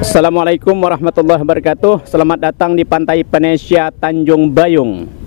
Assalamualaikum warahmatullahi wabarakatuh. Selamat datang di Pantai Venesia Tanjung Bayung.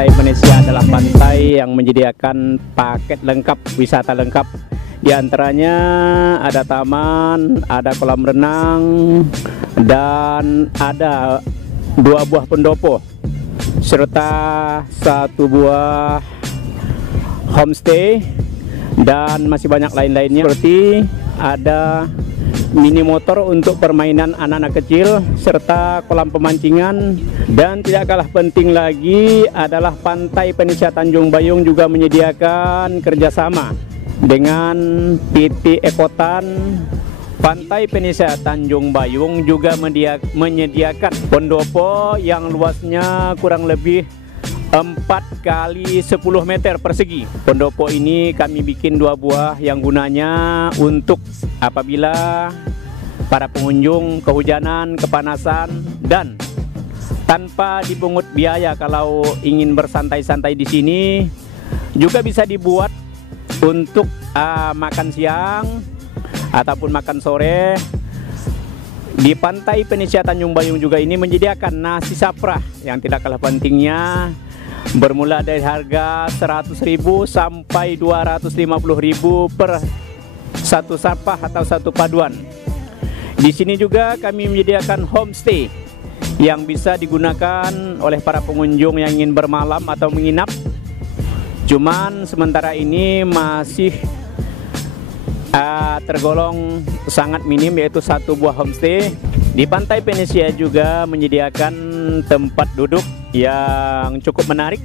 Pantai Venesia adalah pantai yang menyediakan paket lengkap, wisata lengkap. Di antaranya ada taman, ada kolam renang, dan ada 2 buah pendopo, serta 1 buah homestay, dan masih banyak lain-lainnya, seperti ada mini motor untuk permainan anak-anak kecil, serta kolam pemancingan. Dan tidak kalah penting lagi adalah Pantai Venesia Tanjung Bayung juga menyediakan kerjasama dengan PT Ekotan. Pantai Venesia Tanjung Bayung juga menyediakan pendopo yang luasnya kurang lebih 4 kali 10 meter persegi. Pendopo ini kami bikin 2 buah yang gunanya untuk apabila para pengunjung kehujanan, kepanasan, dan tanpa dipungut biaya kalau ingin bersantai-santai di sini, juga bisa dibuat untuk makan siang ataupun makan sore. Di Pantai Venesia Tanjung Bayung juga ini menyediakan nasi saprah yang tidak kalah pentingnya, bermula dari harga 100.000 sampai 250.000 per satu sampah atau satu paduan. Di sini juga kami menyediakan homestay yang bisa digunakan oleh para pengunjung yang ingin bermalam atau menginap Cuman sementara ini masih tergolong sangat minim, yaitu satu buah homestay. Di Pantai Venesia juga menyediakan tempat duduk yang cukup menarik.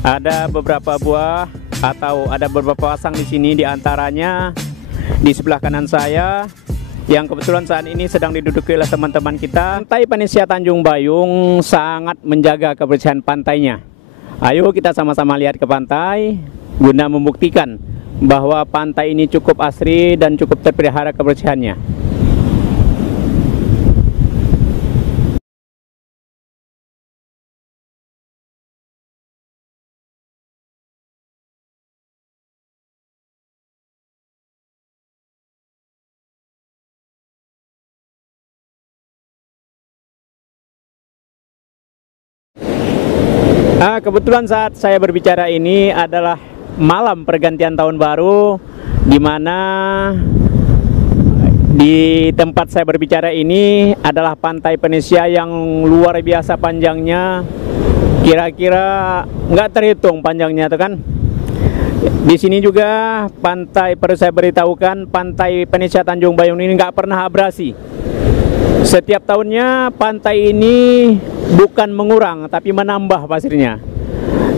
Ada beberapa buah atau ada beberapa pasang di sini, di antaranya di sebelah kanan saya yang kebetulan saat ini sedang diduduki oleh teman-teman kita. Pantai Venesia Tanjung Bayung sangat menjaga kebersihan pantainya. Ayo kita sama-sama lihat ke pantai guna membuktikan bahwa pantai ini cukup asri dan cukup terpelihara kebersihannya. Kebetulan saat saya berbicara ini adalah malam pergantian tahun baru, di mana di tempat saya berbicara ini adalah Pantai Venesia yang luar biasa panjangnya, kira-kira nggak terhitung panjangnya tuh kan. Di sini juga pantai, perlu saya beritahukan, Pantai Venesia Tanjung Bayung ini nggak pernah abrasi. Setiap tahunnya pantai ini bukan mengurang tapi menambah pasirnya.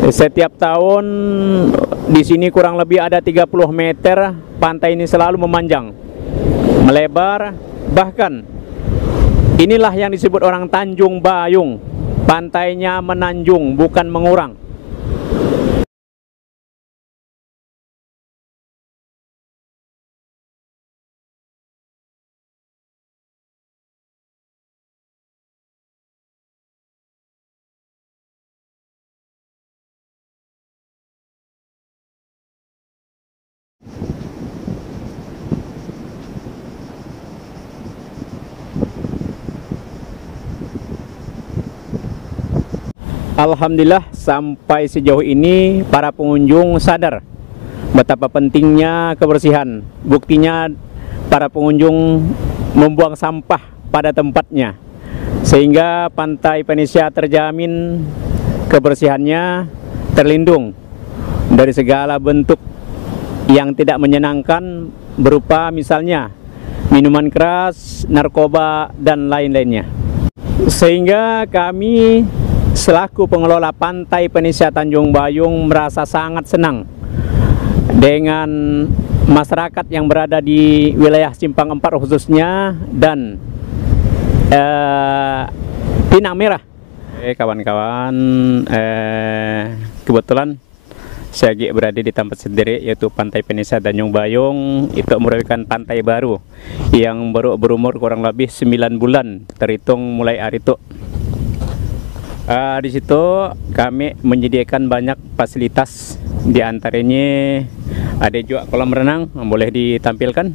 Setiap tahun di sini kurang lebih ada 30 meter, pantai ini selalu memanjang, melebar, bahkan inilah yang disebut orang Tanjung Bayung. Pantainya menanjung, bukan mengurang. Alhamdulillah sampai sejauh ini para pengunjung sadar betapa pentingnya kebersihan. Buktinya para pengunjung membuang sampah pada tempatnya, sehingga Pantai Venesia terjamin kebersihannya, terlindung dari segala bentuk yang tidak menyenangkan, berupa misalnya minuman keras, narkoba, dan lain-lainnya. Sehingga kami selaku pengelola Pantai Venesia Tanjung Bayung merasa sangat senang dengan masyarakat yang berada di wilayah Simpang 4 khususnya, dan Pinang Merah. Kawan-kawan, kebetulan saya berada di tempat sendiri, yaitu Pantai Venesia Tanjung Bayung. Itu merupakan pantai baru yang baru berumur kurang lebih 9 bulan terhitung mulai hari itu. Di situ kami menyediakan banyak fasilitas, di antaranya ada juga kolam renang yang boleh ditampilkan.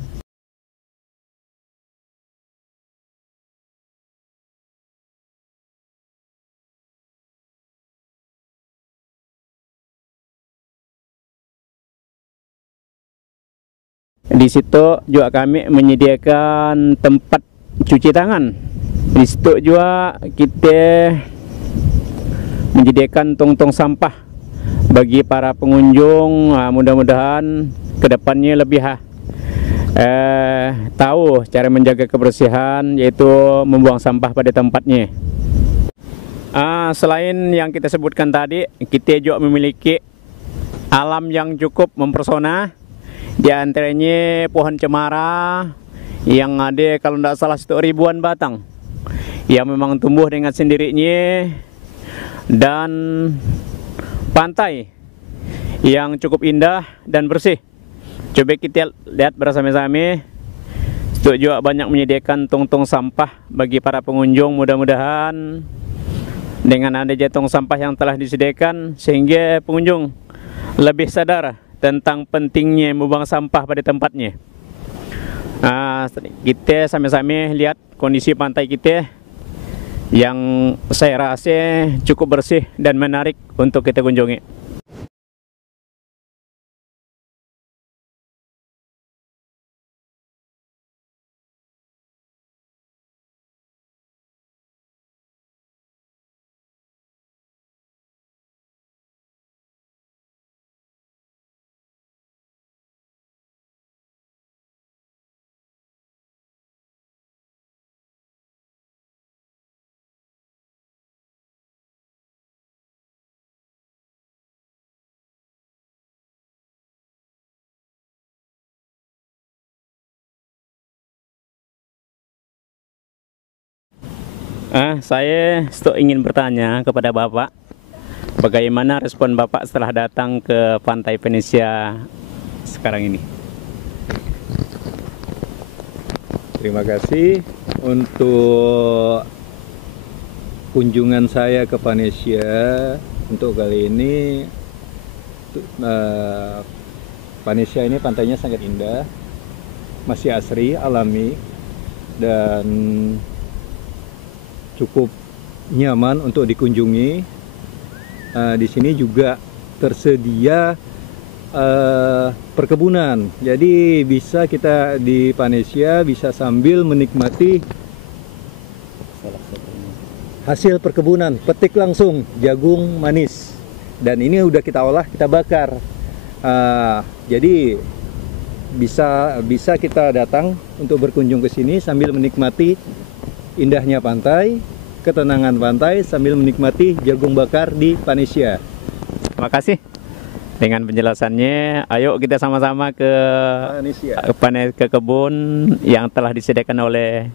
Di situ juga kami menyediakan tempat cuci tangan. Di situ juga kita menyediakan tong-tong sampah bagi para pengunjung. Mudah-mudahan kedepannya lebih tahu cara menjaga kebersihan, yaitu membuang sampah pada tempatnya. Selain yang kita sebutkan tadi, kita juga memiliki alam yang cukup mempesona. Di antaranya pohon cemara yang ada kalau tidak salah 1.000-an batang yang memang tumbuh dengan sendirinya, dan pantai yang cukup indah dan bersih. Coba kita lihat bersama-sama. Itu juga banyak menyediakan tong-tong sampah bagi para pengunjung. Mudah-mudahan dengan adanya tong sampah yang telah disediakan, sehingga pengunjung lebih sadar tentang pentingnya membuang sampah pada tempatnya. Kita sama-sama lihat kondisi pantai kita yang saya rasa cukup bersih dan menarik untuk kita kunjungi. Saya ingin bertanya kepada Bapak, bagaimana respon Bapak setelah datang ke Pantai Venesia sekarang ini? Terima kasih untuk kunjungan saya ke Venesia untuk kali ini. Venesia ini pantainya sangat indah, masih asri, alami, dan cukup nyaman untuk dikunjungi. Di sini juga tersedia perkebunan, jadi bisa kita di Venesia bisa sambil menikmati hasil perkebunan, petik langsung jagung manis, dan ini udah kita olah, kita bakar. Jadi bisa kita datang untuk berkunjung ke sini sambil menikmati indahnya pantai, ketenangan pantai, sambil menikmati jagung bakar di Venesia. Terima kasih dengan penjelasannya. Ayo kita sama-sama ke kebun yang telah disediakan oleh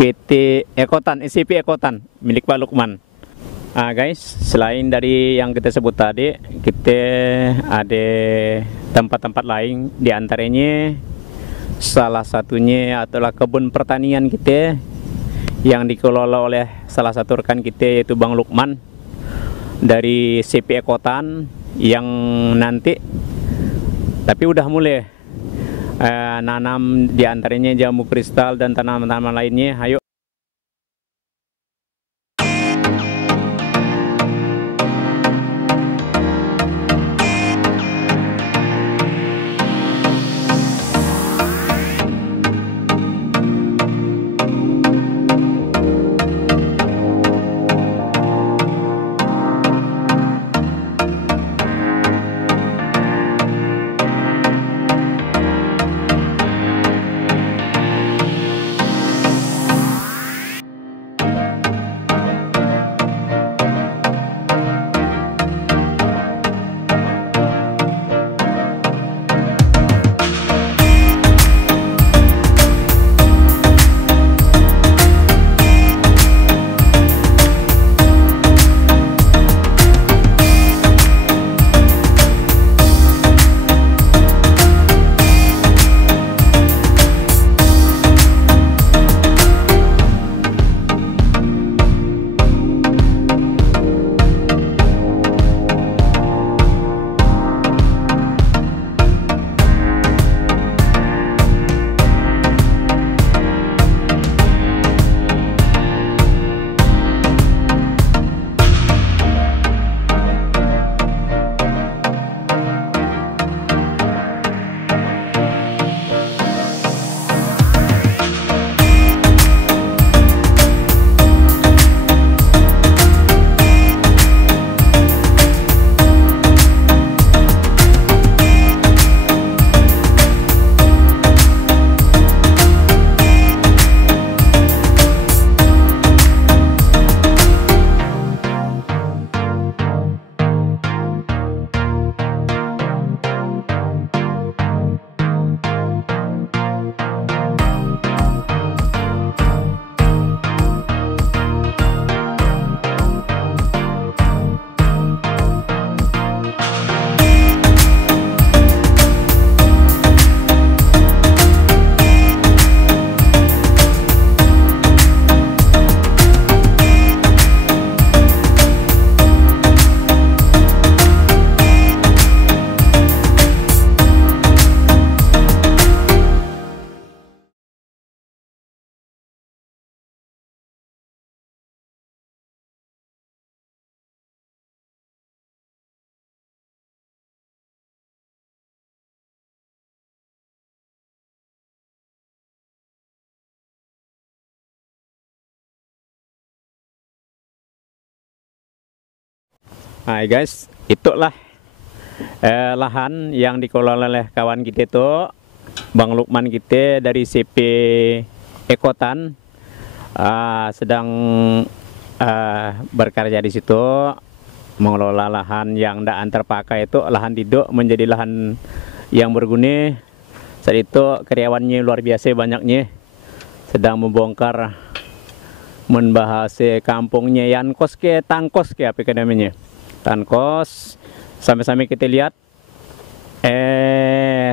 PT Ekotan, SCP Ekotan milik Pak Lukman. Guys, selain dari yang kita sebut tadi, kita ada tempat-tempat lain, di antaranya salah satunya adalah kebun pertanian kita yang dikelola oleh salah satu rekan kita, yaitu Bang Lukman dari CP Ekotan, yang nanti tapi udah mulai nanam di antaranya jamu kristal dan tanaman-tanaman lainnya. Ayo. Hai guys, itulah lahan yang dikelola oleh kawan kita itu, Bang Lukman kita dari CP Ekotan, sedang berkarya di situ, mengelola lahan yang tidak terpakai itu, lahan tidur menjadi lahan yang berguna. Saat itu karyawannya luar biasa banyaknya, sedang membongkar membahas kampungnya Yankos ke Tangkos ke apa namanya, Tangkos. Sampai-sampai kita lihat,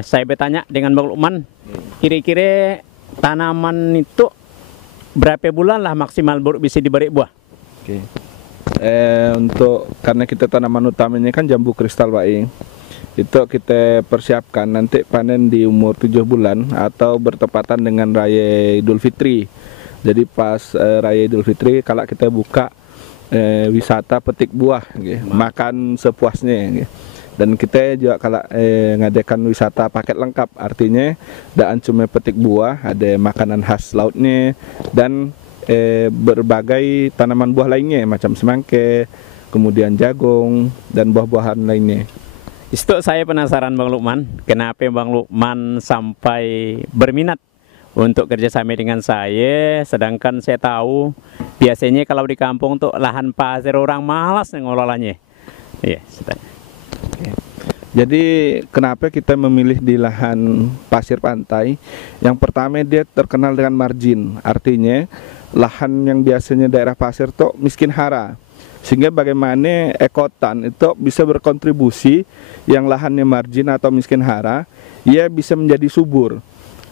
saya bertanya dengan Bang Lukman, kira-kira tanaman itu berapa bulan lah maksimal baru bisa diberi buah? Oke. Untuk karena kita tanaman utamanya kan jambu kristal, Pak Ing. Itu kita persiapkan nanti panen di umur 7 bulan atau bertepatan dengan Raya Idul Fitri. Jadi pas Raya Idul Fitri kalau kita buka wisata petik buah, makan sepuasnya. Dan kita juga kalau ngadakan wisata paket lengkap, artinya tidak cuma petik buah, ada makanan khas lautnya dan berbagai tanaman buah lainnya macam semangka, kemudian jagung dan buah-buahan lainnya. Itu saya penasaran Bang Lukman, kenapa Bang Lukman sampai berminat untuk kerjasama dengan saya, sedangkan saya tahu biasanya kalau di kampung tuh lahan pasir orang malas ngelolanya. Iya, Oke. Jadi kenapa kita memilih di lahan pasir pantai? Yang pertama dia terkenal dengan margin, artinya lahan yang biasanya daerah pasir tuh miskin hara. Sehingga bagaimana ekotan itu bisa berkontribusi yang lahannya margin atau miskin hara, ia bisa menjadi subur.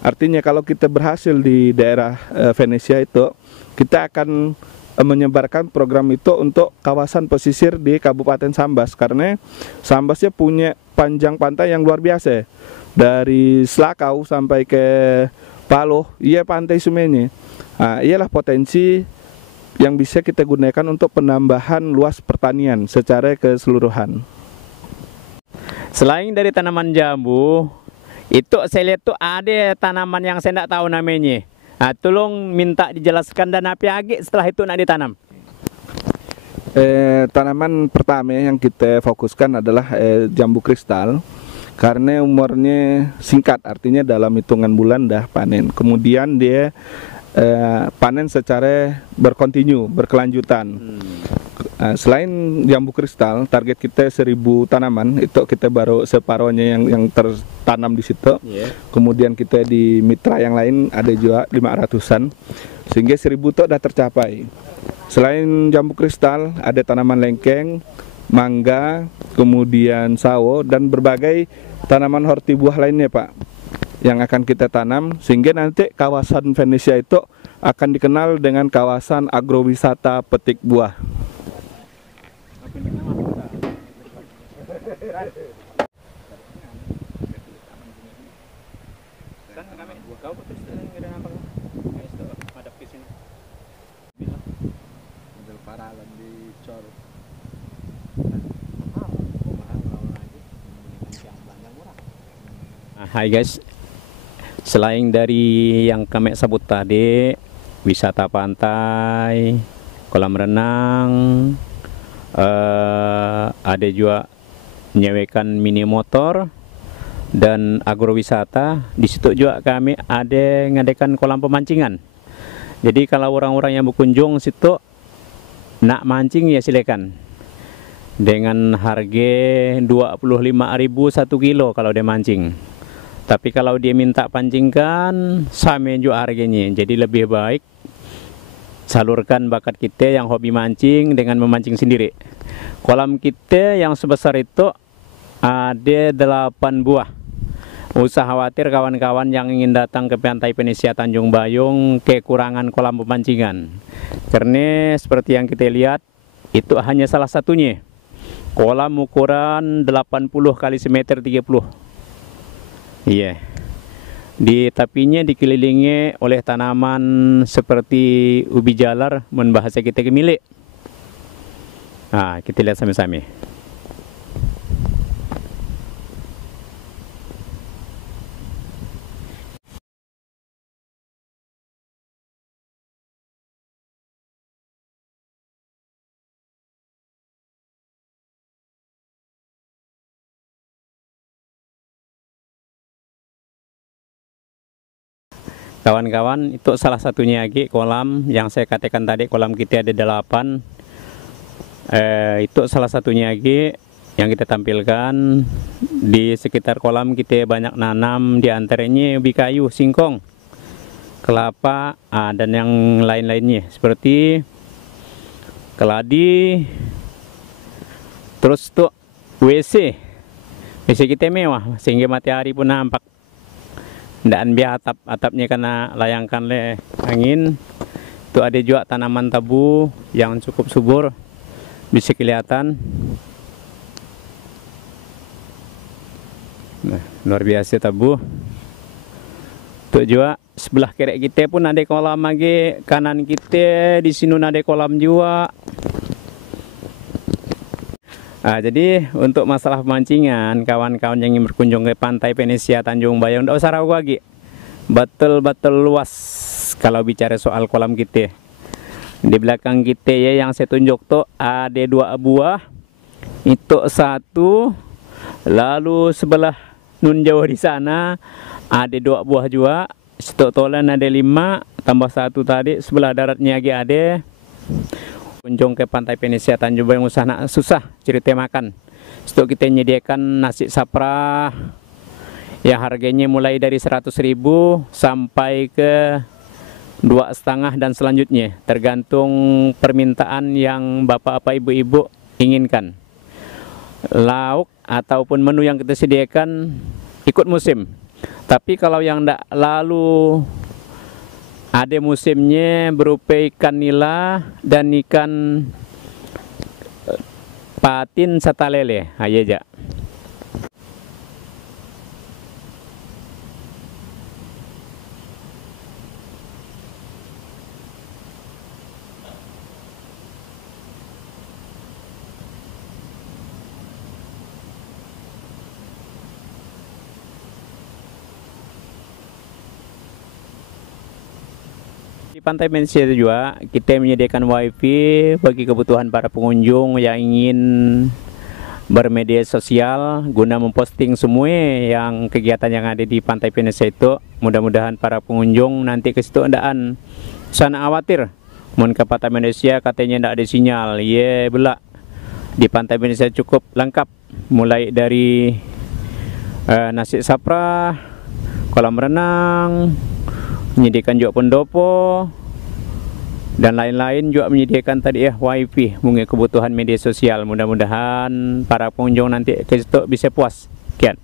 Artinya kalau kita berhasil di daerah Venesia itu, kita akan menyebarkan program itu untuk kawasan pesisir di Kabupaten Sambas. Karena Sambasnya punya panjang pantai yang luar biasa. Dari Selakau sampai ke Paloh, ia pantai semuanya. Nah, ialah potensi yang bisa kita gunakan untuk penambahan luas pertanian secara keseluruhan. Selain dari tanaman jambu, itu saya lihat tuh ada tanaman yang saya tidak tahu namanya. Nah, tolong minta dijelaskan dan apa lagi setelah itu nak ditanam. Tanaman pertama yang kita fokuskan adalah jambu kristal. Karena umurnya singkat, artinya dalam hitungan bulan dah panen. Kemudian dia panen secara berkelanjutan. Selain jambu kristal, target kita 1000 tanaman, itu kita baru separohnya yang tertanam di situ. Kemudian kita di mitra yang lain ada juga 500-an, sehingga 1000 itu sudah tercapai. Selain jambu kristal, ada tanaman lengkeng, mangga, kemudian sawo, dan berbagai tanaman horti buah lainnya, Pak, yang akan kita tanam, sehingga nanti kawasan Venesia itu akan dikenal dengan kawasan agrowisata petik buah. Hai guys, selain dari yang kami sebut tadi, wisata pantai, kolam renang, ada juga menyewakan mini motor dan agrowisata. Di situ juga kami ada ngadakan kolam pemancingan. Jadi kalau orang-orang yang berkunjung situ nak mancing ya silakan. Dengan harga 25.000 1 kilo kalau dia mancing. Tapi kalau dia minta pancingkan, sama juga harganya. Jadi lebih baik salurkan bakat kita yang hobi mancing dengan memancing sendiri. Kolam kita yang sebesar itu ada 8 buah. Usah khawatir kawan-kawan yang ingin datang ke Pantai Venesia Tanjung Bayung kekurangan kolam pemancingan. Karena seperti yang kita lihat, itu hanya salah satunya. Kolam ukuran 80 kali semeter 30. Iya. Di tapinya dikelilingi oleh tanaman seperti ubi jalar, bahasa kita kemilik. Nah, kita lihat sama-sama. Kawan-kawan, itu salah satunya lagi kolam yang saya katakan tadi, kolam kita ada 8. Itu salah satunya lagi yang kita tampilkan. Di sekitar kolam kita banyak nanam, di antaranya ubi kayu, singkong. kelapa, dan yang lain-lainnya seperti keladi. Terus tuh WC kita mewah sehingga matahari pun nampak. Dan biar atapnya kena layangkan oleh angin. Itu ada juga tanaman tabu yang cukup subur, bisa kelihatan. Nah, luar biasa tabu. Itu juga sebelah kiri kita pun ada kolam lagi, kanan kita di sini ada kolam juga. Jadi untuk masalah pemancingan, kawan-kawan yang ingin berkunjung ke pantai Venesia Tanjung Bayong, tidak usah ragu lagi, betul-betul luas kalau bicara soal kolam kita. Di belakang kita ya yang saya tunjuk tuh ada 2 buah, itu 1, lalu sebelah nun jauh di sana ada 2 buah juga, stok tolan ada 5, tambah 1 tadi, sebelah daratnya lagi ada. Kunjung ke pantai Venesia Tanjung Bayong susah cerita makan. Stok kita menyediakan nasi sapra yang harganya mulai dari 100.000 sampai ke 2,5 dan selanjutnya, tergantung permintaan yang bapak-bapak ibu-ibu inginkan. Lauk ataupun menu yang kita sediakan ikut musim. Tapi kalau yang tidak lalu ada musimnya berupa ikan nila dan ikan patin serta lele. Aja. Di pantai Venesia juga kita menyediakan wifi bagi kebutuhan para pengunjung yang ingin bermedia sosial guna memposting semua yang kegiatan yang ada di pantai Venesia itu. Mudah-mudahan para pengunjung nanti ke situ andaan sana khawatir mun ke pantai Venesia katanya tidak ada sinyal. Ye belak, di pantai Venesia cukup lengkap, mulai dari nasi sapra, kolam renang, menyediakan juga pendopo dan lain-lain, juga menyediakan tadi ya wifi mungkin kebutuhan media sosial. Mudah-mudahan para pengunjung nanti ke situ bisa puas. Sekian.